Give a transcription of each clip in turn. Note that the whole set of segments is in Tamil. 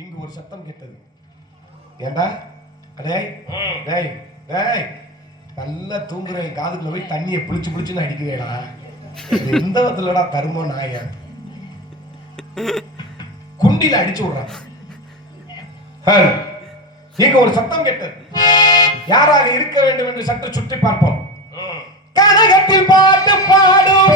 இங்கு ஒரு சத்தம் கேட்டது. ஏண்டா டேய் டேய் டேய் நல்லா தூங்குறேன், காதுக்குள்ள போய் தண்ணியை புளிச்சு புளிச்சுன்னு அடிக்கிறேடா. எந்த விதத்துலடா தருமோ நாய குண்டில அடிச்சு விடுறான். இங்க ஒரு சத்தம் கேட்டது. யாராக இருக்க வேண்டும் என்று சற்று சுற்றி பார்ப்போம். கனகத்தில் பாட்டு பாடும்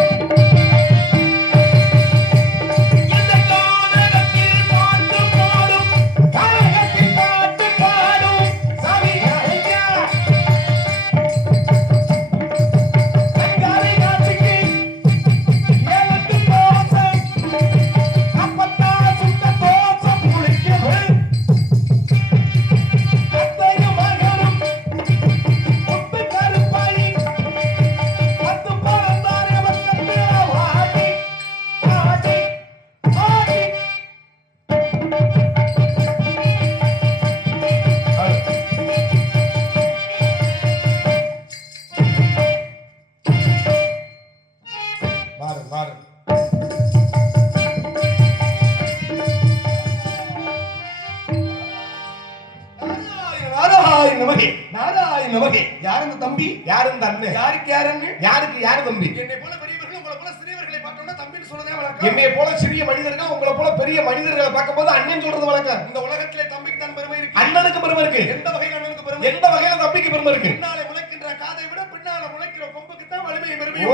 தம்பி யாரு அண்ணன் யாருக்கு யாருங்க யாருக்கு யாரு தம்பி? என்னை போல பெரியவர்கள் உங்களை போல சிறியவர்களை பார்த்தோம்னா தம்பின்னு சொல்றதே வழக்கம். என்னை போல சிறிய மனிதர்கள் உங்களை போல பெரிய மனிதர்களை பார்க்கும்போது அண்ணன் சொல்றது வழக்கம். இந்த உலகத்திலே தம்பிக்கு தான் பெருமை இருக்கு. அண்ணனுக்கு பெருமை இருக்கு. எந்த வகையில அண்ணனுக்கு பெருமை? எந்த வகையில தம்பிக்கு பெருமை இருக்கு? பின்னாலே முளைக்கின்ற காதை விட பின்னால முளைக்கிற கொம்புக்கு தான் வலிமை பெருமை.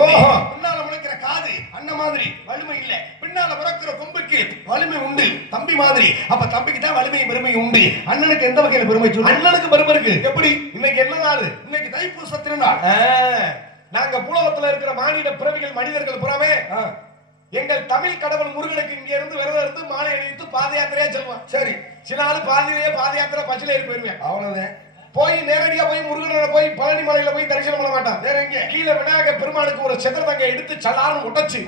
பின்னால முளைக்கிற காது அண்ணன் மாதிரி வலிமை இல்ல, பின்னால பிறக்கிற கொம்புக்கு வலிமை உண்டு தம்பி மாதிரி. அப்ப தம்பிக்கு தான் வலிமை பெருமை உண்டு. அண்ணனுக்கு எந்த வகையில பெருமை சொல்லு? அண்ணனுக்கு பெருமை இருக்கு. எப்படி? இன்னைக்கு என்ன நாள்? இன்னைக்கு தைப்பூச திருநாள். நாங்க பூலோகத்துல இருக்கிற மானிட பிறவிகள் மனிதர்கள் புறமே எங்கள் தமிழ் கடவுள் முருகனுக்கு இங்க இருந்து விரதம் இருந்து மாலை அணிவித்து பாத யாத்திரையா செல்வோம். சரி, சில நாள் பாதியிலேயே பாத யாத்திரை பச்சில ஏறி போயிருவேன். அவ்வளவுதான். போய் நேரடியா போய் முருகனை போய் பழனி மலையில போய் தரிசனம் பண்ண மாட்டான். வேற எங்க கீழே விநாயகர் பெருமானுக்கு ஒரு செதறதங்க எடுத்து சலாரம் உடைச்சு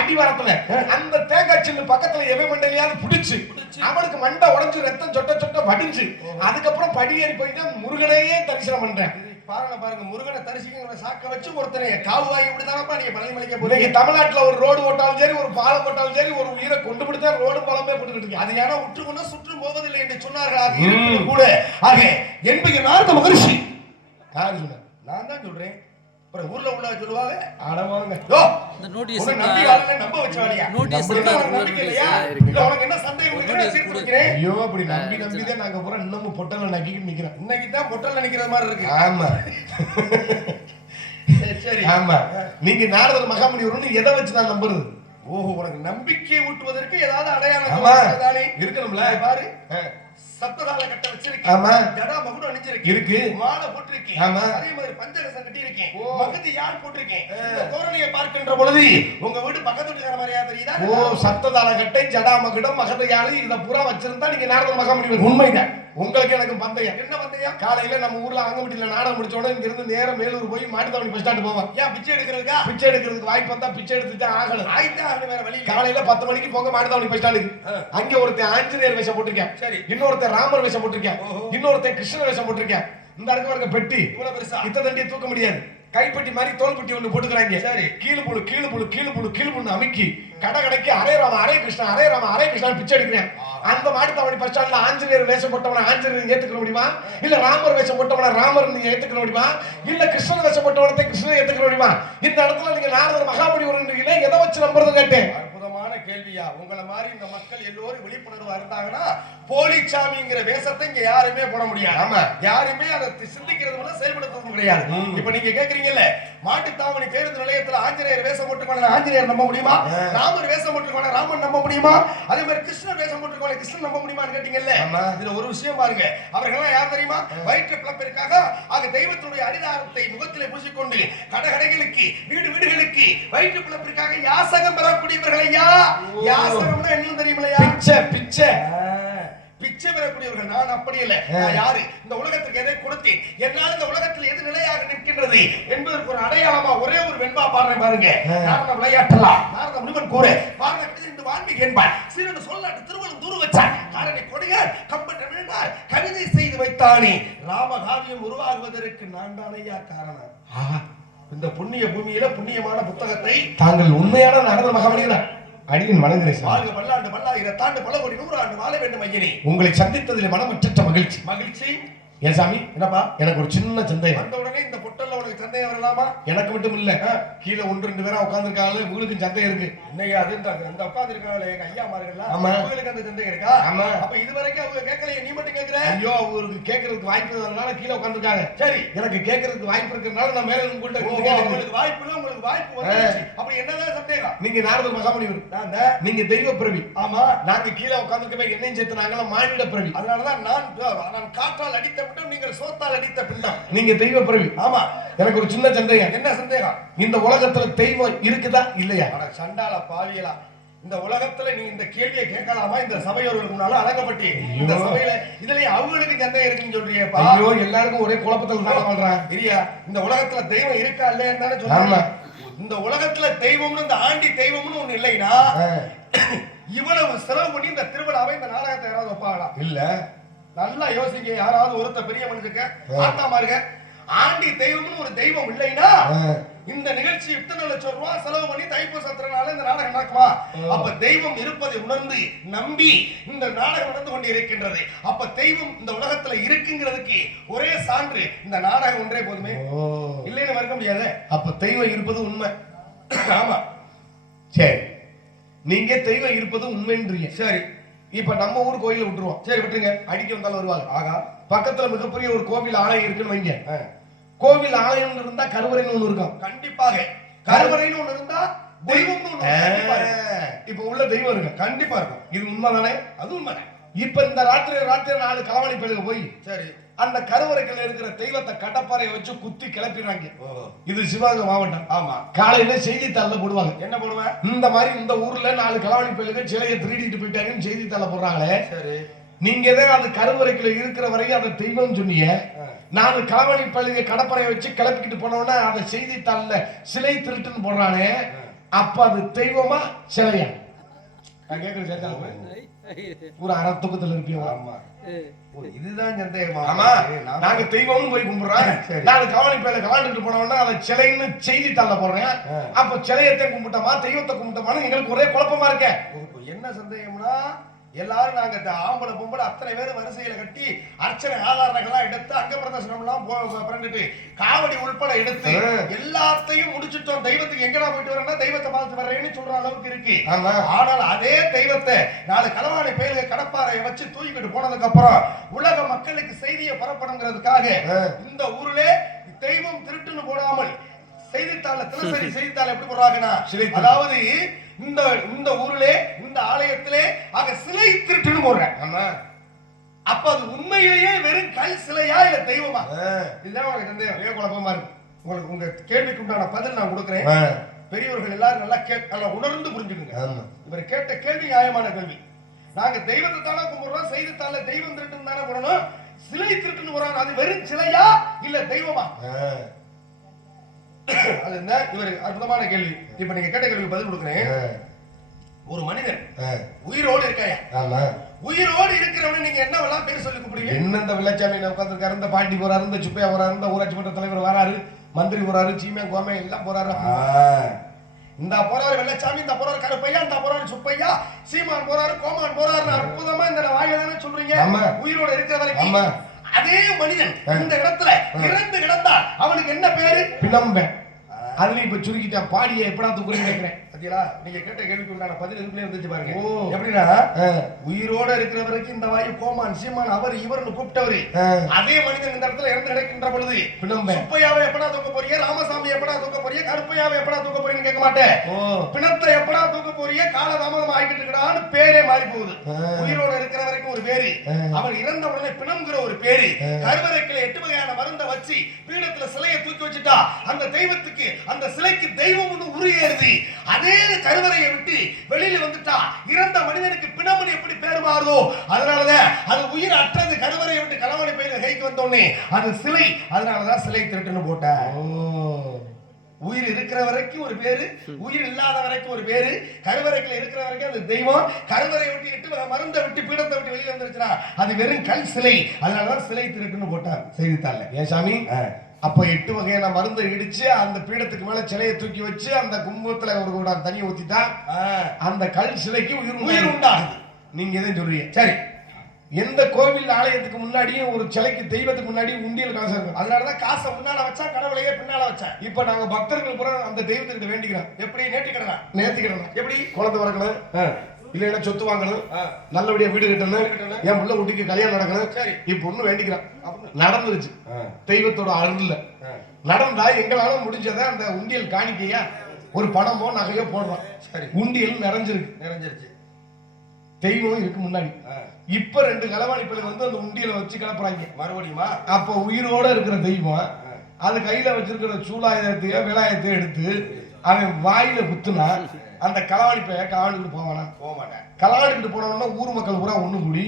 அடிவாரத்துல அந்த தேங்காய் சில்லு பக்கத்துல எவை மண்டையிலாவது புடிச்சு அவனுக்கு மண்டை உடைஞ்சு ரத்தம் சொட்ட சொட்ட வடிஞ்சு அதுக்கப்புறம் படியேறி போய் தான் முருகனையே தரிசனம் பண்றேன். பாருங்க முருகனை தரிசிக்கிற சாக்க வச்சு ஒருத்தனை காவு வாங்கி விடுதானப்பா நீங்க பழனி மலைக்கு போறீங்க. தமிழ்நாட்டுல ஒரு ரோடு போட்டாலும் சரி, ஒரு பாலம் போட்டாலும் சரி, ஒரு உயிரை கொண்டு பிடித்தா ரோடு பாலமே போட்டுக்கிட்டு இருக்கு. அது ஏன்னா உற்றுக்கொண்டா சுற்றும் போவதில்லை என்று சொன்னார்கள். அது இருப்பினும் கூட ஆக என்பது நாரத மகரிஷி யாரு சொன்ன? நான் தான் சொல்றேன். அப்புறம் ஊர்ல உள்ள சொல்லுவாங்க ஆடவாங்க இந்த நோட்டீஸ் நம்பி வரல நம்ப வச்சாலியா நோட்டீஸ் நம்பிக்கை இல்லையா? இல்ல உனக்கு என்ன சந்தேகம் இருக்குன்னு சீட் குடுக்கிறேன். ஐயோ அப்படி நம்பி தான் நாங்க பூரா இன்னமும் பொட்டல்ல நக்கிட்டு நிக்கிறோம். இன்னைக்கு தான் பொட்டல்ல நிக்கிற மாதிரி இருக்கு. ஆமா சரி ஆமா. நீங்க நாரதர் மகாமுனி வரணும் எதை வச்சு நான் நம்புறது? ஓஹோ, உனக்கு நம்பிக்கை ஊட்டுவதற்கு ஏதாவது அடையாளம் தானே இருக்கணும்ல. பாரு சப்ததால கட்ட வச்சிருக்கேன். ஆமா. ஜடா மகுடம் அணிஞ்சிருக்கேன். இருக்கு. மாலை போட்டுருக்கேன். ஆமா. அதே மாதிரி பஞ்சகசம் கட்டி இருக்கேன். மகதி யாழ் போட்டுருக்கேன். இந்த தோரணையை பார்க்கின்ற பொழுது உங்க வீடு பக்கத்து வீட்டுக்கார மாதிரியா தெரியுதா? ஓ, சப்ததால கட்டை ஜடா மகுடம் மகதி யாழ் இத பூரா வச்சிருந்தா நீங்க நாரத மகாமுனி உண்மைதான். உங்களுக்கு எனக்கு பந்தயம். என்ன பந்தயம்? காலையில நம்ம ஊர்ல அங்கமட்டில நாடகம் முடிச்ச உடனே இங்க இருந்து நேரம் மேலூர் போய் மாட்டுத்தாவணி பஸ் ஸ்டாண்ட் போவோம். ஏன் பிச்சை எடுக்கிறதுக்கா? பிச்சை எடுக்கிறதுக்கு வாய்ப்பு வந்தா பிச்சை எடுத்துட்டு ஆகணும். ஆயிட்டா வேற வழி. காலையில 10 மணிக்கு போங்க மாட்டுத்தாவணி பஸ் ஸ்டாண்டுக்கு. அங்க ஒருத்தன் ஆஞ்சநேயர் வேஷம் போட்டிருக்கேன். சரி. இன்னொருத்தன் ராமர் வேஷம் போட்டிருக்கேன். இன்னொருத்தன் கிருஷ்ண வேஷம் போட்டிருக்கேன். இந்த இடத்துல இருக்க பெட்டி இவ்வளவு பெருசா இத்த தண்டியை தூக்க முடியாது. கைப்பட்டி மாதிரி தோல்பட்டி ஒண்ணு போட்டுக்கிறாங்க. சரி. கீழு புழு அமுக்கி கடை கடைக்கு அரே ராம அரே கிருஷ்ணா பிச்சை எடுக்கிறேன். அந்த மாட்டுத்தாவணி பஸ் ஸ்டாண்ட்ல ஆஞ்சநேயர் வேஷம் போட்டவன ஆஞ்சநேயர் ஏத்துக்க முடியுமா? இல்ல ராமர் வேஷம் போட்டவன ராமர் நீங்க ஏத்துக்க முடியுமா? இல்ல கிருஷ்ணன் வேஷம் போட்டவனத்தை கிருஷ்ணன் ஏத்துக்க முடியுமா? இந்த இடத்துல நீங்க நாரதர் மகாமுனி வருகிறீங்களே எதை வச்சு நம்புறது கேட்டேன். அற்புதமான கேள்வியா. உங்களை மாதிரி இந்த மக்கள் எல்லோரும் விழிப்புணர்வு இருந்தாங்கன்னா போலிச்சாமிங்கிற வேஷத்தை இங்க யாருமே போட முடியாது. ஆமா, யாருமே அதை சிந்திக்கிறது செயல்படுத்துறது கிடையாது. இப்ப நீங்க கேக்குறீங்கல்ல மாட்டுத்தாவணி பேருந்து நிலையத்துல ஆஞ்சநேயர் வேஷம் போட்டுக்கொண்ட ஆஞ்சநேயர் நம்ப முடியுமா? ராமர் வேஷம் போட்டுக்கொண்ட ராமன் நம்ப முடியுமா? அதே மாதிரி கிருஷ்ணன் வேஷம் போட்டுக்கொண்ட கிருஷ்ணன் நம்ப முடியுமான்னு கேட்டீங்கல்ல. இதுல ஒரு விஷயம் பாருங்க, அவர்கள் யார் தெரியுமா? வயிற்று பிளப்பிற்காக ஆக தெய்வத்துடைய அரிதாரத்தை முகத்திலே பூசிக்கொண்டு கடைகளுக்கு வீடுகளுக்கு வயிற்று பிளப்பிற்காக யாசகம் பெறக்கூடியவர்கள். ஐயா யாசகம்னா என்ன தெரியுமில்லையா? பிச்சை பெறக்கூடியவர்கள். நான் அப்படி இல்லை. யாரு இந்த உலகத்துக்கு எதை கொடுத்தேன், என்னால் இந்த உலகத்தில் எது நிலையாக நிற்கின்றது என்பதற்கு ஒரு அடையாளமா ஒரே ஒரு வெண்பா பாடுறேன் பாருங்க. நாரத விளையாட்டலாம் நாரத முனிவன் கூற பாரத இந்த வான்மீகி என்பார் சிறந்த சொல்லாட்டு திருவள்ளும் தூரு வச்சார் காரணி கொடையார் கம்பட்ட விழுந்தார் கவிதை செய்து வைத்தானே ராமகாவியம் உருவாகுவதற்கு நான் தானையா காரணம். இந்த புண்ணிய பூமியில புண்ணியமான புத்தகத்தை தாங்கள் உண்மையான நாரத மகாமுனிகளா அடியின் வணங்குகிறேன். வாழ்க பல்லாண்டு பல்லாயிரத்தாண்டு பல கோடி 100 ஆண்டு வாழ வேண்டும் ஐயனே. உங்களை சந்தித்ததில் மனமற்ற மகிழ்ச்சி. மகிழ்ச்சி. ஏன் சாமி? என்னப்பா? எனக்கு ஒரு சின்ன சந்தேகம். வந்த உடனே இந்த பொட்டல்ல உனக்கு சந்தேகம் வரலாமா? எனக்கு மட்டும் இல்ல, கீழே 1-2 பேரா உட்கார்ந்துருக்காங்க, உங்களுக்கு சந்தேகம் இருக்கு. என்னையா அதுன்றாங்க அந்த உட்கார்ந்துருக்காங்களே எங்க ஐயா மார்களா, உங்களுக்கு அந்த சந்தேகம் இருக்கா? ஆமா. அப்ப இதுவரைக்கும் அவங்க கேட்கலையே, நீ மட்டும் கேட்கற? ஐயோ, அவங்களுக்கு கேட்கறதுக்கு வாய்ப்பு இருக்கிறதுனால கீழே உட்கார்ந்துருக்காங்க. சரி, எனக்கு கேட்கறதுக்கு வாய்ப்பு இருக்கிறதுனால நான் மேல உங்கள்ட்ட உங்களுக்கு வாய்ப்பு இல்ல, உங்களுக்கு வாய்ப்பு வந்துருச்சு. அப்ப என்னதான் சந்தேகம்? நீங்க நாரத மகாமுனிவர், நீங்க தெய்வ பிரவி. ஆமா. நாங்க கீழே உட்கார்ந்துக்கவே என்னையும் சேர்த்துனாங்களா மானிட பிரவி. அதனாலதான் நான் காற்றால் அடித்த பிண்டம், நீங்கள் சோத்தால் அடித்த பிண்டம். நீங்க தெய்வ பிரவி. ஆமா. எனக்கு ஒரு சின்ன சந்தேகம். என்ன சந்தேகம்? இந்த உலகத்துல தெய்வம் இருக்குதா இல்லையா? சண்டால பாலியலா, இந்த உலகத்துல நீ இந்த கேள்வியை கேட்கலாமா? இந்த சபையோர்களுக்கு முன்னால அடங்கப்பட்டி இந்த சபையில இதுலயே அவங்களுக்கு சந்தேகம் இருக்குன்னு சொல்றீங்கப்பா. ஐயோ, எல்லாருக்கும் ஒரே குழப்பத்துல தான் வாழ்றான். இல்லையா? இந்த உலகத்துல தெய்வம் இருக்கா இல்லையான்னு தானே சொல்றாங்க. இந்த உலகத்துல தெய்வம்னு, இந்த ஆண்டி தெய்வம்னு ஒண்ணு இல்லைன்னா இவ்வளவு செலவு பண்ணி இந்த திருவிழாவை, இந்த நாடகத்தை யாராவது வைப்பாங்களா? இல்ல. நல்லா யோசிங்க. யாராவது ஒருத்த பெரிய மனுஷங்க ஆத்தா மாருங்க, ஆண்டி தெய்வம்னு ஒரு தெய்வம் இல்லைன்னா இந்த நிகழ்ச்சி இத்தனை லட்சம் ரூபாய் செலவு பண்ணி தைப்பூசத்தினால இந்த நாடகம் நடக்குமா? அப்ப தெய்வம் இருப்பதை உணர்ந்து நம்பி இந்த நாடகம் நடந்து கொண்டு இருக்கின்றது. அப்ப தெய்வம் இந்த உலகத்துல இருக்குங்கிறதுக்கு ஒரே சான்று இந்த நாடகம் ஒன்றே போதுமே. இல்லைன்னு மறுக்க முடியாது. அப்ப தெய்வம் இருப்பது உண்மை. ஆமா. சரி, நீங்க தெய்வம் இருப்பது உண்மைன்றீங்க. சரி, இப்ப நம்ம ஊர் கோயில விட்டுருவோம். சரி, விட்டுருங்க. அடிக்க வந்தாலும் வருவாங்க. ஆகா, பக்கத்துல மிகப்பெரிய ஒரு கோவில் ஆலயம் இருக்குன்னு வைங்க. கோவில் ஆலயம் இருந்தா கருவறைன்னு ஒண்ணு இருக்கும். கண்டிப்பாக கருவறைன்னு ஒண்ணு இருந்தா தெய்வம்னு ஒண்ணு. இப்ப உள்ள தெய்வம் இருக்கு, கண்டிப்பா இருக்கும். இது உண்மைதானே? அது உண்மைதானே. இப்ப இந்த ராத்திரி 4 களவாணி பயிலுக்கு போய் சரி அந்த கருவறைக்குள்ள இருக்கிற தெய்வத்தை கடப்பாறையை வச்சு குத்தி கிளப்பிடுறாங்க. இது சிவகங்கை மாவட்டம். ஆமா. காலையில செய்தித்தாள்ல போடுவாங்க. என்ன போடுவேன்? இந்த மாதிரி இந்த ஊர்ல 4 களவாணி பயிலுக்கு சிலையை திருடிட்டு போயிட்டாங்கன்னு செய்தித்தாள்ல போடுறாங்களே. சரி, நீங்க தான் அது கருவறைக்குள்ள இருக்கிற வரைக்கும் அதை தெய்வம் சொன்னீங்க. 4 களவாணி பயிலுக்கு கடப்பாறையை வச்சு கிளப்பிக்கிட்டு போனோம்னா அதை செய்தித்தாள்ல சிலை திருட்டுன்னு போடுறானே, அப்ப அது தெய்வமா சிலையா? நான் கேட்கறது சேர்த்தாலும் ஒரு அறத்துக்கத்துல இருப்பீங்க. ஆமா, இதுதான் சந்தேகமா? ஆமா, நாங்க தெய்வம்னு போய் கும்பிடுறோம். நான் கவனி பேல கலாண்டுட்டு போனோம்னா அதை சிலைன்னு செய்தித்தாள்ல போடுறேன். அப்ப சிலையத்தை கும்பிட்டோமா தெய்வத்தை கும்பிட்டோமான்னு எங்களுக்கு ஒரே குழப்பமா இருக்க. என்ன சந்தேகம்னா, எல்லாரும் நாங்க ஆம்பளை பொம்பளை அத்தனை பேர் வரிசையில கட்டி அர்ச்சனை ஆதாரங்கள்லாம் எடுத்து அங்க பிரதர்சனம் எல்லாம் பண்ணிட்டு காவடி உள்பட எடுத்து எல்லாத்தையும் முடிச்சுட்டோம். தெய்வத்துக்கு எங்கடா போயிட்டு வரேன்னா தெய்வத்தை பார்த்து வர்றேன்னு சொல்ற அளவுக்கு இருக்கு. ஆனால் அதே தெய்வத்தை 4 களவாணி பயிலுக கடப்பாறையை வச்சு தூக்கிட்டு போனதுக்கு அப்புறம் உலக மக்களுக்கு செய்தியை பரப்பணுங்கிறதுக்காக இந்த ஊர்ல தெய்வம் திருட்டுன்னு போடாமல் செய்தித்தாள தினசரி செய்தித்தாள் எப்படி போடுறாங்கன்னா, அதாவது இந்த ஊரிலே இந்த ஆலயத்திலே ஆக சிலை திருட்டுன்னு போடுறேன். அப்ப அது உண்மையிலேயே வெறும் கல் சிலையா இல்ல தெய்வமா? இதுதான் உனக்கு சந்தேகம், குழப்பமா இருக்கு. உங்களுக்கு உங்க கேள்விக்கு உண்டான பதில் நான் கொடுக்குறேன். பெரியவர்கள் எல்லாரும் நல்லா உணர்ந்து புரிஞ்சுக்குங்க. இவர் கேட்ட கேள்வி நியாயமான கேள்வி. நாங்க தெய்வத்தை தானே கும்பிடுறோம், செய்தித்தாள தெய்வம் திருட்டுன்னு தானே போடணும், சிலை திருட்டுன்னு போறாங்க. அது வெறும் சிலையா இல்ல தெய்வமா? அது என்ன இவர் அற்புதமான கேள்வி. இப்ப நீங்க கேட்ட கேள்விக்கு பதில் கொடுக்குறேன். ஒரு மனிதன் உயிரோடு இருக்காயா? ஆமா. உயிரோடு இருக்கிறவன நீங்க என்ன எல்லாம் பேர் சொல்லி கூப்பிடுவீங்க? என்ன இந்த வெள்ளச்சாமி உட்கார்ந்துருக்காரு, இந்த பாண்டி போறாரு, இந்த சுப்பையா போறாரு, இந்த ஊராட்சி மன்ற தலைவர் வராரு, மந்திரி போறாரு, சீமையா கோமை எல்லாம் போறாரு. இந்த போறாரு வெள்ளச்சாமி, இந்த போறாரு கருப்பையா, இந்த போறாரு சுப்பையா, சீமான் போறாரு, கோமான் போறாரு. அற்புதமா இந்த வாயில தானே சொல்றீங்க உயிரோடு இருக்கிற வரைக்கும். அதே மனிதன் இந்த இடத்துல இறந்து கிடந்தால் அவனுக்கு என்ன பேரு? பிணம்பன். அதுல இப்ப சுருக்கிட்டான். பாடிய எப்படா தூக்குறேன்னு கேட்கிறேன். பாத்தீங்களா? நீங்க கேட்ட கேள்விக்கு உண்டான பதில் இதுக்குள்ளே வந்துச்சு பாருங்க. எப்படின்னா, உயிரோட இருக்கிற வரைக்கும் இந்த வாயு கோமான் சீமான் அவர் இவர்னு கூப்பிட்டவரு அதே மனிதன் இந்த இடத்துல இறந்து கிடக்கின்ற பொழுது சுப்பையாவை எப்படா தூக்க போறீங்க, ராமசாமி எப்படா தூக்க போறீங்க, கருப்பையாவை எப்படா தூக்க போறீங்கன்னு கேட்க மாட்டேன். பிணத்தை எப்படா தூக்க போறீங்க, காலதாமதம் ஆகிட்டு இருக்கடான்னு பேரே மாறி போகுது. உயிரோட இருக்கிற வரைக்கும் ஒரு பேரு, அவர் இறந்த உடனே பிணம்ங்கிற ஒரு பேரு. கருவறைக்குள்ள 8 வகையான மருந்தை வச்சு பீடத்துல சிலையை தூக்கி வச்சுட்டா அந்த தெய்வத்துக்கு அந்த சிலைக்கு தெய்வம் உருகேறுது. அதே கருவறையை விட்டு வெளியில வந்துட்டா இறந்த மனிதனுக்கு பிணமணி எப்படி பேர் மாறுதோ அதனாலதான் அது உயிர் அற்றது. கருவறையை விட்டு களவாணி பயில கைக்கு வந்தோடனே அது சிலை, அதனாலதான் சிலை திருட்டுன்னு போட்ட. உயிர் இருக்கிற வரைக்கும் ஒரு பேரு, உயிர் இல்லாத வரைக்கும் ஒரு பேரு, கருவறைக்குள்ள இருக்கிற வரைக்கும் அது தெய்வம். கருவறை விட்டு 8 மருந்தை விட்டு பீடத்தை விட்டு வெளியில வந்துருச்சுன்னா அது வெறும் கல் சிலை, அதனாலதான் சிலை திருட்டுன்னு போட்டார் செய்தித்தாள்ல. ஏன் சாமி? அப்ப 8 வகையான மருந்தை இடிச்சு அந்த பீடத்துக்கு மேல சிலையை தூக்கி வச்சு அந்த கும்பத்துல ஒரு கூட தண்ணி ஊத்திட்டா அந்த கல் சிலைக்கு உயிர் உண்டாகுது. நீங்க எதை சொல்றீங்க? சரி, எந்த கோவில் ஆலயத்துக்கு முன்னாடியும் ஒரு சிலைக்கு தெய்வத்துக்கு முன்னாடி உண்டியல் காசு இருக்கும். அதனாலதான் காசை முன்னால வச்சா கடவுளையே பின்னால வச்சா. இப்ப நாங்க பக்தர்கள் கூட அந்த தெய்வத்துக்கிட்ட வேண்டிக்கிறோம். எப்படி நேர்த்திக்கிடணும்? எப்படி குழந்தை வரக்கணும், இல்லைன்னா சொத்து வாங்கணும், நல்லபடியா வீடு கட்டணும், என் பிள்ளை குட்டிக்கு கல்யாணம் நடக்கணும். சரி, இப்ப ஒண்ணு வேண்டிக்கிறான், நடந்துருச்சு. தெய்வத்தோட அருள்ல நடந்தா எங்களால முடிஞ்சதை அந்த உண்டியல் காணிக்கையா ஒரு பணமோ நகையோ போடுறோம். சரி, உண்டியல் நிறைஞ்சிருச்சு, தெய்வம் இருக்கு முன்னாடி. இப்ப 2 களவாணி பிள்ளை வந்து அந்த உண்டியலை வச்சு கிளப்புறாங்க மறுபடியுமா. அப்ப உயிரோட இருக்கிற தெய்வம் அது கையில வச்சிருக்கிற சூலாயுதத்தையோ விலாயத்தையோ எடுத்து அவன் வாயில குத்துனா அந்த களவாணி பைய களவாணிக்கிட்டு போவானா? போக மாட்டேன். களவாணிக்கிட்டு போனோம்னா ஊர் மக்கள் பூரா ஒண்ணு கூடி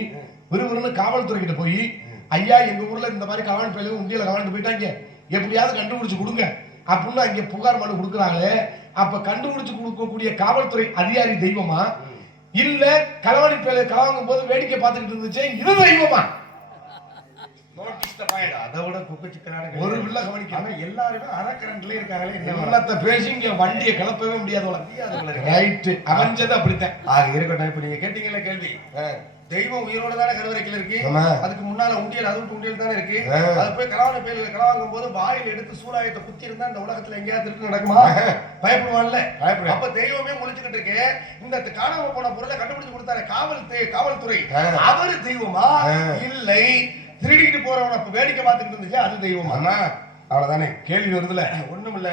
விறுவிறுன்னு காவல்துறை கிட்ட போய், ஐயா எங்க ஊர்ல இந்த மாதிரி களவாணி பையில உண்டியல களவாண்டு போயிட்டாங்க, எப்படியாவது கண்டுபிடிச்சு கொடுங்க அப்படின்னு அங்க புகார் மனு கொடுக்குறாங்களே. அப்ப கண்டுபிடிச்சு கொடுக்கக்கூடிய காவல்துறை அதிகாரி தெய்வமா, இல்ல களவாணி பையில களவாங்கும் போது வேடிக்கை பார்த்துக்கிட்டு இருந்துச்சு இது தெய்வமா? அதோட ஒரு உள்ள கவனிக்காம எல்லாருமே அரக்கரண்ட்ல இருக்காங்களே. என்னத்த பேசி இங்க வண்டியை கிளப்பவே முடியாது. ரைட், அமைஞ்சது அப்படித்தான். இருக்கட்டும். இப்ப நீங்க கேட்டீங்கல்ல கேள்வி, தெய்வம் உயிரோட தானே கருவறைக்குள்ள இருக்கு. அதுக்கு முன்னால உண்டியல், அதுக்கு உண்டியல் தானே இருக்கு. அது போய் களவாணி பையில களவாங்கும் போது வாயில் எடுத்து சூலாயத்தை குத்தி இருந்தா இந்த உலகத்துல எங்கேயாவது திருட்டு நடக்குமா? பயப்படுவான்ல. அப்ப தெய்வமே முழிச்சுக்கிட்டு இருக்கு. இந்த காணாம போன பொருளை கண்டுபிடிச்சு கொடுத்தாரு காவல்துறை, அவரு தெய்வமா? இல்லை, திருடிக்கிட்டு போறவன வேடிக்கை பார்த்துக்கிட்டு இருந்துச்சு அது தெய்வமா? அவ்வளவுதானே. கேள்வி வருதுல. ஒண்ணும் இல்ல,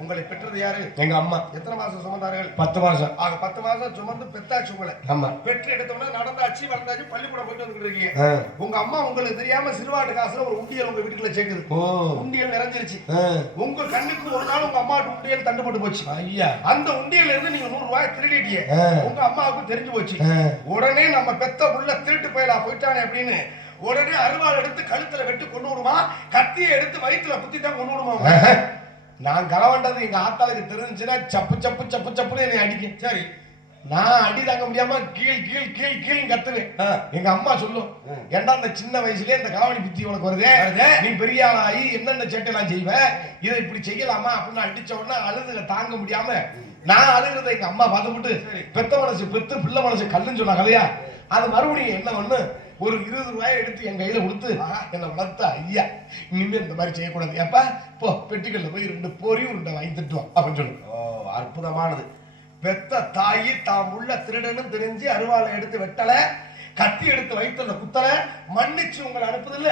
உங்களை பெற்றது யாரு? எங்க அம்மா. எத்தனை மாசம் சுமந்தார்கள்? 10 மாசம். 10 மாசம் சுமந்து பெத்தாச்சு உங்களை. ஆமா. பெற்று எடுத்தோம்னா நடந்தாச்சு, வளர்ந்தாச்சு, பள்ளிக்கூடம் போயிட்டு வந்துட்டு இருக்கீங்க. உங்க அம்மா உங்களுக்கு தெரியாம சிறுவாட்டு காசுல ஒரு உண்டியல் உங்க வீட்டுக்குள்ள சேர்க்குது. உண்டியல் நிறைஞ்சிருச்சு. உங்க கண்ணுக்கு ஒரு நாள் உங்க அம்மாவுக்கு உண்டியல் தண்டுபட்டு போச்சு. ஐயா, அந்த உண்டியல்ல இருந்து நீங்க 100 ரூபாய் திருடிட்டீங்க. உங்க அம்மாவுக்கு தெரிஞ்சு போச்சு. உடனே நம்ம பெத்த உள்ள திருட்டு போயிடா போயிட்டானே அப்படின்னு உடனே அருவாள் எடுத்து கழுத்துல வெட்டு கொண்டு விடுமா, கத்தியை எடுத்து வயிற்றுல குத்திதான் கொண்டு விடுமா. நான் களவாண்டது எங்க ஆத்தாளுக்கு தெரிஞ்சுன்னா சப்பு சப்பு சப்பு சப்புன்னு என்னை அடிக்கும். சரி, நான் அடி தாங்க முடியாம கீழ் கீழ் கீழ் கீழ் கத்துவேன். எங்க அம்மா சொல்லும், ஏண்டா இந்த சின்ன வயசுலயே இந்த களவாணி புத்தி உனக்கு வருதே, நீ பெரிய ஆளாகி என்னென்ன சேட்டைலாம் செய்வேன், இதை இப்படி செய்யலாமா அப்படின்னு அடிச்ச உடனே அழுதுல தாங்க முடியாம நான் அழுகிறத எங்க அம்மா பார்த்துக்கிட்டு பெத்த மனசு பெத்து பிள்ளை மனசு கல்லுன்னு சொன்ன கதையா. அது மறுபடியும் என்ன ஒண்ணு, ஒரு 20 ரூபாய் எடுத்து என் கையில கொடுத்து என்ன வளர்த்தா, ஐயா இனிமே இந்த மாதிரி செய்யக்கூடாது, எப்பா போ பெட்டிக்கல்ல போய் 2 பொரி உருண்டை வாங்கி திட்டுவோம் அப்படின்னு சொல்லு. அற்புதமானது. பெத்த தாயி தாம் உள்ள திருடனும் தெரிஞ்சு அருவாளை எடுத்து வெட்டல, கத்தி எடுத்து வைத்துள்ள குத்தல, மன்னிச்சு உங்களை அனுப்புதில்ல.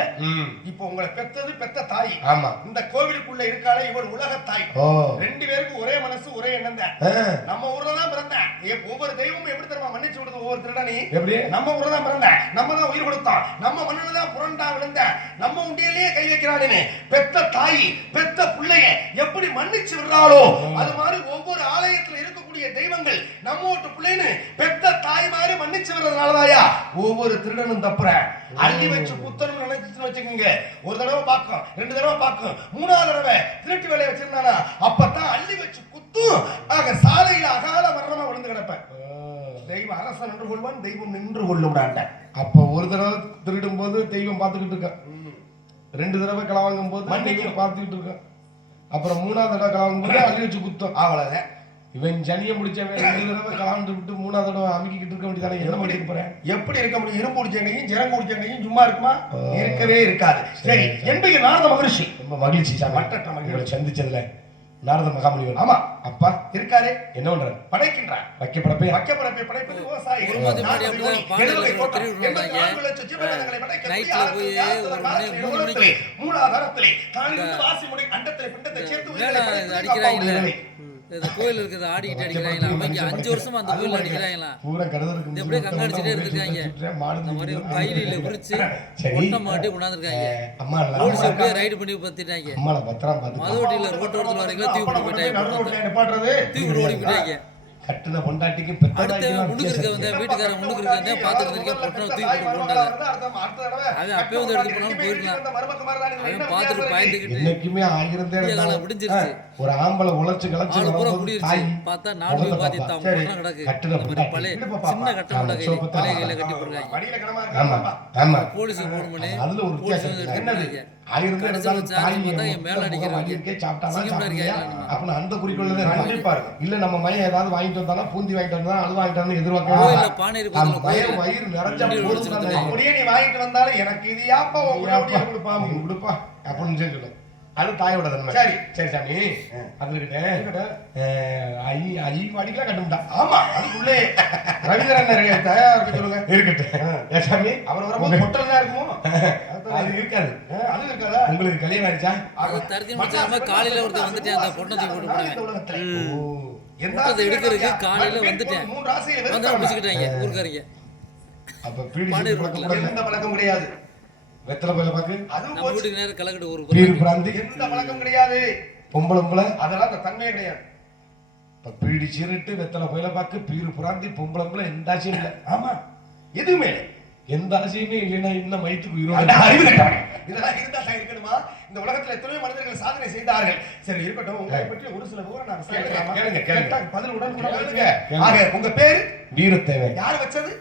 இப்ப உங்களை பெத்தது பெத்த தாய். ஆமா, இந்த கோவிலுக்குள்ள இருக்காளே இவர் உலக தாய். 2 பேருக்கும் ஒரே மனசு ஒரே எண்ணம் தான். நம்ம ஊர்ல தான் பிறந்தேன். ஒவ்வொரு தெய்வமும் எப்படி தெரியுமா மன்னிச்சு விடுது ஒவ்வொரு திருடனி? எப்படி? நம்ம ஊர்ல தான் பிறந்தேன், நம்ம தான் உயிர் கொடுத்தோம், நம்ம மண்ணுல தான் புரண்டா விழுந்த, நம்ம உண்டியிலேயே கை வைக்கிறானே. பெத்த தாய் பெத்த பிள்ளைய எப்படி மன்னிச்சு விடுறாளோ அது மாதிரி ஒவ்வொரு ஆலயத்துல இருக்கக்கூடிய தெய்வங்கள் நம்ம வீட்டு பிள்ளைன்னு பெத்த தாய் மாதிரி மன்னிச்சு விடுறதுனாலதாயா ஒவ்வொரு திருடனும் தப்புற. அள்ளி வச்சு குத்தணும் நினைச்சு வச்சுக்கோங்க, ஒரு தடவை பார்க்கும், 2 தடவை பார்க்கும், 3ஆவது தடவை திருட்டு வேலையை வச்சிருந்தானா அப்பதான் அள்ளி வச்சு குத்தும். ஆக சாலையில அகால மரணமா விழுந்து கிடப்பேன். தெய்வம் அரசன் நின்று கொள்வான், தெய்வம் நின்று கொள்ளும்டாண்ட. அப்ப ஒரு தடவை திருடும் போது தெய்வம் பார்த்துக்கிட்டு இருக்க, 2 தடவை களவாங்கும் போது மன்னிக்க பார்த்துக்கிட்டு இருக்க, அப்புறம் 3ஆவது தடவை களவாங்கும் போது அள்ளி வச்சு குத்தும். அவ்வளவுதான். இவன் ஜனியை முடிச்சவன் 2 தடவை கலாண்டு விட்டு 3ஆவது தடவை அமைக்கிட்டு இருக்க வேண்டியதானே. என்ன பண்ணிட்டு போறேன்? எப்படி இருக்க முடியும்? இரும்பு குடிச்சங்கையும் ஜெரம் குடிச்சங்கையும் சும்மா இருக்குமா? இருக்கவே இருக்காது. சரி, என்பது நாரத மகரிஷி. ரொம்ப மகிழ்ச்சி மற்ற மகிழ்ச்சிகளை சந்திச்சதுல நாரத மகாமுனிவர். ஆமா, அப்பா இருக்காரு. என்ன பண்றாரு? படைக்கின்றார். வைக்கப்படப்பை படைப்பது விவசாயி. மூலாதாரத்திலே காலிலிருந்து வாசி முடி அண்டத்திலே பிண்டத்தை சேர்த்து இந்த கோயில் இருக்குது ஆடிக்கிட்டு அடிக்கிறாங்களா, அமைக்க 5 வருஷமா அந்த கோயில் அடிக்கிறாங்களா, எப்படியே கங்கடிச்சுட்டே இருக்காங்க. இந்த மாதிரி கையில குறிச்சு ஒட்ட மாட்டி கொண்டாந்துருக்காங்க. போலீஸ் அப்படியே ரைடு பண்ணி பத்திட்டாங்க. மதுவட்டியில ரோட்டோரத்தில் வரைக்கும் தூக்கி போட்டு போயிட்டாங்க, தூக்கி ஓடி போயிட்டாங்க. கட்டுன பொண்டாட்டிக்கு முன்னுக்கு இருக்க வந்து வீட்டுக்காரன் முன்னுக்கு இருக்க பாத்துட்டு இருக்கேன் பொட்டை தூக்கி போட்டாங்க. அவன் அப்பயே வந்து எடுத்து போனாலும் போயிருக்கலாம். அவன் பாத்துட்டு பயந்துக்கிட்டு இன்னைக்குமே 1000 தேவை விடிஞ்சிருச்சு. ஒரு ஆம்பளை உழைச்சு கலச்சு பார்த்தா 4 பேர் பாத்தி தான் பொட்டை கிடக்கு. பழைய சின்ன கட்டம் பழைய கையில கட்டி போடுறாங்க. போலீஸுக்கு போன் பண்ணி போலீஸ் வந்து ஆயிரம் மேல அடிக்கிறவங்க அப்படின்னு அந்த குறிக்கோள் இல்ல நம்ம மயம் ஏதாவது வாங்கிட்டு வந்தாலும் பூந்தி வாங்கிட்டு வந்தா அது வாங்கிட்டு வந்து எதிர்பார்க்க வயிறு நிறைஞ்ச அப்படியே நீ வாங்கிட்டு வந்தாலும் எனக்கு இது யாப்பா கொடுப்பா அப்படின்னு சொல்லு. அது தாயோட தன்மை. சரி சரி சாமி அதுகிட்ட அடிக்கலாம் கட்டும்டா. ஆமா அதுக்குள்ளே ரவிதரன் தயாரிக்க சொல்லுங்க இருக்கட்டும் சாமி. அவர் வரும்போது பொட்டல் தான் இருக்குமோ? அது இருக்காது. அது இருக்காதா? உங்களுக்கு கல்யாணம் ஆயிடுச்சா? காலையில ஒருத்தர் வந்துட்டேன் அந்த பொண்ணத்தை போட்டு எடுக்கிறதுக்கு காலையில வந்துட்டேன். 3 ராசியில வந்து முடிச்சுக்கிட்டாங்க ஊர்க்காரங்க. அப்ப பீடி எந்த பழக்கம் கிடையாது. வெத்தலை போயில பாக்கு அதுவும் வீட்டுக்கு நேரா கலக்கட்டு ஒரு பீர் பிராந்தி எந்த பழக்கம் கிடையாது. பொம்பளை அதெல்லாம் அந்த தன்மையே கிடையாது. இப்ப பீடி சிரிட்டு வெத்தலை போயில பாக்கு பீர் பிராந்தி பொம்பளை எந்த ஆசையும் இல்லை. ஆமா எதுவுமே எந்த ஆசையுமே இல்லைன்னா இன்னும் மயிற்றுக்கு உயிரோட இதெல்லாம் இருந்தா இருக்கணுமா? இந்த உலகத்துல எத்தனையோ மனிதர்கள் சாதனை செய்தார்கள். சரி இருக்கட்டும். உங்களை பற்றி ஒரு சில விவரம் நான் கேளுங்க. பதில் உடன் உங்க பேரு வீரத்தேவன். யார் வச்சது?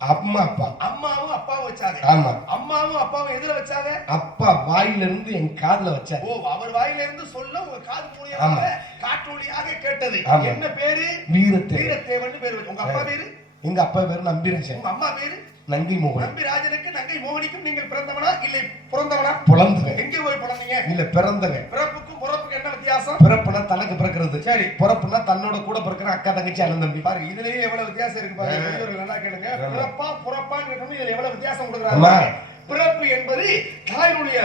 அம்மா அப்பா. அம்மாவும் அப்பாவும் வச்சாங்க. ஆமா அம்மாவும் அப்பாவும் எதுல வச்சாங்க? அப்பா வாயில இருந்து என் காதுல வச்சாரு. ஓ அவர் வாயில இருந்து சொல்ல உங்க காது மூலியமாக காற்றொலியாக கேட்டது. என்ன பேரு? வீரத்தேவன் பேரு. உங்க அப்பா பேரு? எங்க அப்பா பேரு நம்பிராஜன். உங்க அம்மா பேரு? நங்கை மோகன். நம்பிராஜனுக்கு நங்கை மோகனிக்கும் நீங்கள் பிறந்தவனா இல்லை பிறந்தவனா? பிறந்தவங்க. எங்க போய் பிறந்தீங்க? இல்ல பிறந்தவங்க. பிறப்புக்கும் பிறப்புக்கு என்ன வித்தியாசம்? பிறப்புனா தனக்கு பிறக்கிறது. சரி பிறப்புனா தன்னோட கூட பிறக்கிற அக்கா தங்கச்சி அண்ணன் தம்பி. பாரு இதுலயே எவ்வளவு வித்தியாசம் இருக்கு பாருங்க. நல்லா கேளுங்க. பிறப்பா புறப்பான்னு இதுல எவ்வளவு வித்தியாசம் கொடுக்குறாங்க. பிறப்பு என்பது தாயினுடைய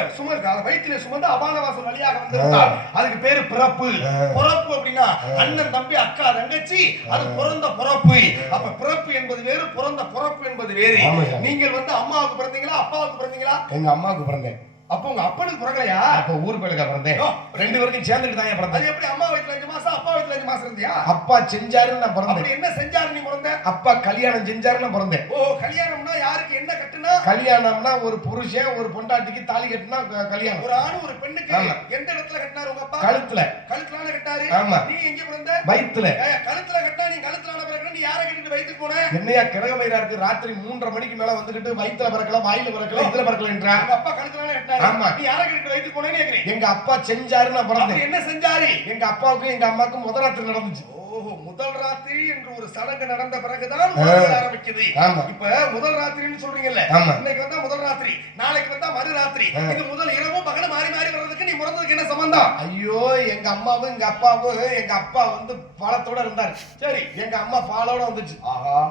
வயிற்றிலே சுமந்து அபானவாசல் வழியாக வந்திருந்தால் அதுக்கு பேரு பிறப்பு. பிறப்பு அப்படின்னா அண்ணன் தம்பி அக்கா தங்கச்சி அது பிறந்த பிறப்பு. அப்ப பிறப்பு என்பது வேறு பிறந்த பிறப்பு என்பது வேறு. நீங்கள் வந்து அம்மாவுக்கு பிறந்தீங்களா அப்பாவுக்கு பிறந்தீங்களா? எங்க அம்மாவுக்கு பிறந்தேன். அப்ப உங்க அப்பனுக்கு பிறக்கலையா? அப்ப ஊர் பேருக்கா பிறந்தேன். 2 பேருக்கும் சேர்ந்துட்டு தான் பிறந்தேன். அது எப்படி அம்மா வயித்துல 5 மாசம் அப்பா வயித்துல 5 மாசம் இருந்தியா? அப்பா செஞ்சாருன்னு நான் பிறந்தேன். அப்படி என்ன செஞ்சாரு நீ பிறந்த? அப்பா கல்யாணம் செஞ்சாருன்னு நான் பிறந்தேன். ஓ கல்யாணம்னா யாருக்கு என்ன கட்டுனா? கல்யாணம்னா ஒரு புருஷன் ஒரு பொண்டாட்டிக்கு தாலி கட்டினா கல்யாணம். ஒரு ஆணு ஒரு பெண்ணுக்கு எந்த இடத்துல கட்டினாரு உங்க அப்பா? கழுத்துல. கழுத்துலான கட்டாரு. ஆமா. நீ எங்க பிறந்த? வயித்துல. கழுத்துல கட்டா நீ கழுத்துலான பிறகு நீ யாரை கட்டிட்டு வயித்துக்கு போன? என்னையா கிரகமயிரா இருக்கு ராத்திரி 3:30 மணிக்கு மேல வந்துட்டு வயித்துல பிறக்கல வாயில பிறக்கல இதுல பிறக்கலன்றா? உங்க அப்பா கழுத்துலான கட்டாரு. ஆமா. நீ யாரை கட்டிட்டு வயித்துக்கு போனேன்னு கேக்குறேன். எங்க அப்பா செஞ்சாரு நான் பிறந்தேன். என்ன செஞ்சாரு? எங்க அப்பாவுக்கும் எங்க அம்மாவுக்கும் முதல் ராத்திரி நடந்துச்சு. ஓஹோ முதல் ராத்திரி என்று ஒரு சடங்கு நடந்த பிறகுதான் ஆரம்பிக்குது. இப்ப முதல் ராத்திரின்னு சொல்றீங்கல்ல, இன்னைக்கு வந்தா முதல் ராத்திரி நாளைக்கு வந்தா மறு ராத்திரி. இது முதல் இரவும் பகலும் மாறி மாறி வர்றதுக்கு நீ பிறந்ததுக்கு என்ன சம்பந்தம்? ஐயோ எங்க அம்மாவும் எங்க அப்பாவும் எங்க அப்பா வந்து பழத்தோட இருந்தாரு. சரி எங்க அம்மா பாலோட வந்துச்சு.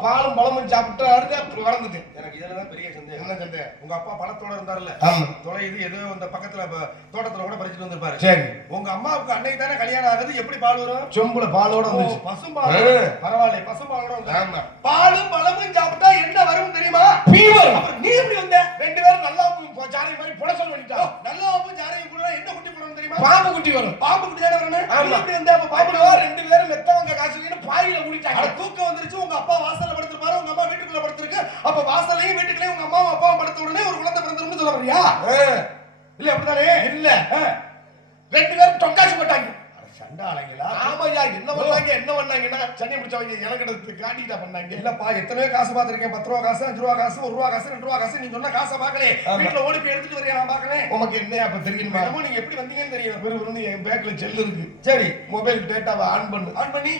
பாலும் பழமும் சாப்பிட்டு அடுத்து வளர்ந்துட்டேன். எனக்கு இதுலதான் பெரிய சந்தேகம். என்ன சந்தேகம்? உங்க அப்பா பழத்தோட இருந்தாருல்ல, தொலைது ஏதோ அந்த பக்கத்துல தோட்டத்துல கூட பறிச்சுட்டு வந்திருப்பாரு. சரி உங்க அம்மாவுக்கு அன்னைக்கு தானே கல்யாணம் ஆகுது. எப்படி பால் வரும்? சொம்புல பாலோட வந்துச்சு. பசும்பால். பரவாயில்லை பசும்பாலோட வந்து பாலும் பழமும் சாப்பிட்டா என்ன வரும் தெரியுமா? ஃபீவர். நீ எப்படி வந்த? 2 பேரும் நல்லா ஜாரை மாதிரி புட சொல்ல வேண்டிட்டா. நல்லா ஜாரையும் கூட என்ன குட்டி போடணும் தெரியுமா? பாம்பு குட்டி வரும். பாம்பு குட்டி தானே வரணும். நீ எப்படி வந்த? அப்ப பாம்பு 2 பேரும் மெத்தவங்க காசுன்னு பாயில குடிட்டாங்க. அட தூக்கம் வந்துருச்சு. உங்க அப்பா வாசல்ல படுத்துறாரு, உங்க அம்மா வீட்டுக்குள்ள படுத்துருக்கு. அப்ப வாசல்லையும் வீட்டுக்குள்ளேயும் உங்க அம்மாவும் அப்பாவும் படுத்த உடனே ஒரு குழந்தை பிறந்துரும்னு சொல்ல வரியா? இல்ல அப்படிதானே? இல்ல 2 பேரும் டொக்காச்சு போட்டாங்க. சண்டாளைங்களா? ஆமாயா என்ன பண்ணாங்கன்னா சண்டை முடிச்சவங்க எனக்கு காட்டிட்டா பண்ணாங்க. இல்லப்பா எத்தனையோ காசு பார்த்திருக்கேன். 10 ரூபா காசு 5 ரூபா காசு 1 ரூபா காசு 2 ரூபா காசு. நீ சொன்ன காசை பார்க்கல. வீட்டுல ஓடி போய் எடுத்துட்டு வரையா? நான் பார்க்கறேன். உனக்கு என்ன அப்ப தெரியுமா? நீங்க எப்படி வந்தீங்கன்னு தெரியும். வெறும் என் பேக்ல செல் இருக்கு. சரி மொபைல் டேட்டாவை ஆன் பண்ணி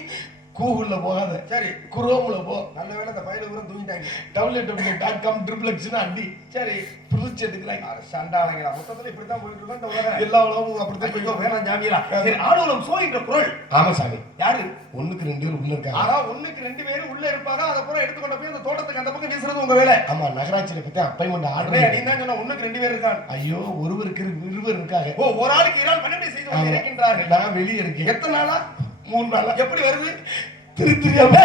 கூகுள்ல போகாத. சரி குரோம்ல போ. நல்ல வேளை அந்த பையில ஊரம் தூங்கிட்டாங்க. www.com /x அடி. சரி புரிச்சு எடுக்கிறாங்க. சண்டாளைங்களா மொத்தத்துல இப்படித்தான் போயிட்டு இருக்கோம். இந்த உலகம் எல்லா உலகமும் அப்படித்தான் போயிட்டு வேணாம் ஜாமியா. சரி ஆளுலம் சோயின்ற குரல். ஆமா சாமி. யாரு? 1க்கு 2 பேர் உள்ள இருக்காங்க. ஆனா 1க்கு 2 பேர் உள்ள இருப்பாங்க. அத பூரா எடுத்து கொண்டு போய் அந்த தோட்டத்துக்கு அந்த பக்கம் வீசுறது உங்க வேலை. ஆமா நகராட்சியில பத்தி அப்பாயின்மென்ட் ஆர்டர். நீ தான் சொன்ன 1க்கு 2 பேர் இருக்காங்க. ஐயோ ஒருவருக்கு 2 இருக்காங்க. ஓ ஒரு ஆளுக்கு இரால் 12 செய்து வந்து இருக்கின்றார்கள். நான் வெளிய இருக்கேன். எத்தனை நாளா? 3 நாளா. எப்படி வருது? திருத்திரியாம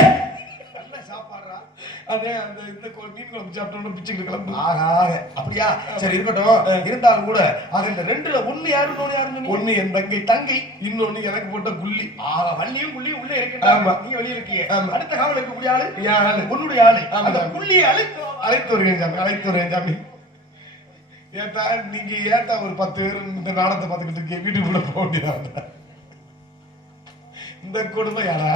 நல்ல சாப்பாடுறா. அதே அந்த இந்த மீன் குழம்பு சாப்பிட்டோம்னா பிச்சுக்கிட்டு கிளம்பு. அப்படியா? சரி இருக்கட்டும். இருந்தாலும் கூட அது இந்த 2ல 1 யாரு இன்னொன்னு யாருன்னு? 1 என் தங்கை இன்னொன்னு எனக்கு போட்ட குள்ளி. வள்ளியும் குள்ளியும் உள்ளே இருக்கின்றாங்க. நீ வெளியே இருக்கியே. அடுத்த காவல் இருக்கக்கூடிய ஆளு உன்னுடைய ஆளு. அந்த குள்ளியை அழைத்து வருகிறேன் சாமி. ஏத்தா நீங்க ஏத்தா ஒரு 10 பேர் இந்த நாடத்தை பார்த்துக்கிட்டு இருக்கீங்க. வீட்டுக்குள்ள போக முடியாது. இந்த கொடுமை யாரா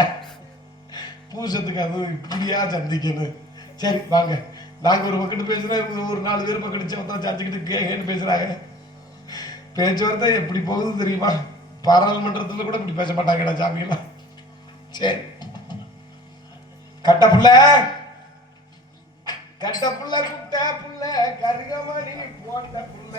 பூசத்துக்கு அது இப்படியா சந்திக்கணும். சரி வாங்க நாங்க ஒரு பக்கத்து பேசுறேன். ஒரு 4 பேர் பக்கத்து சந்திச்சுக்கிட்டு கேன்னு பேசுறாங்க. பேச்சுவார்த்தை எப்படி போகுது தெரியுமா? பாராளுமன்றத்துல கூட இப்படி பேச மாட்டாங்கடா சாமியெல்லாம். சரி, கட்ட புள்ள குட்ட புள்ள கருகமணி போட்ட புள்ள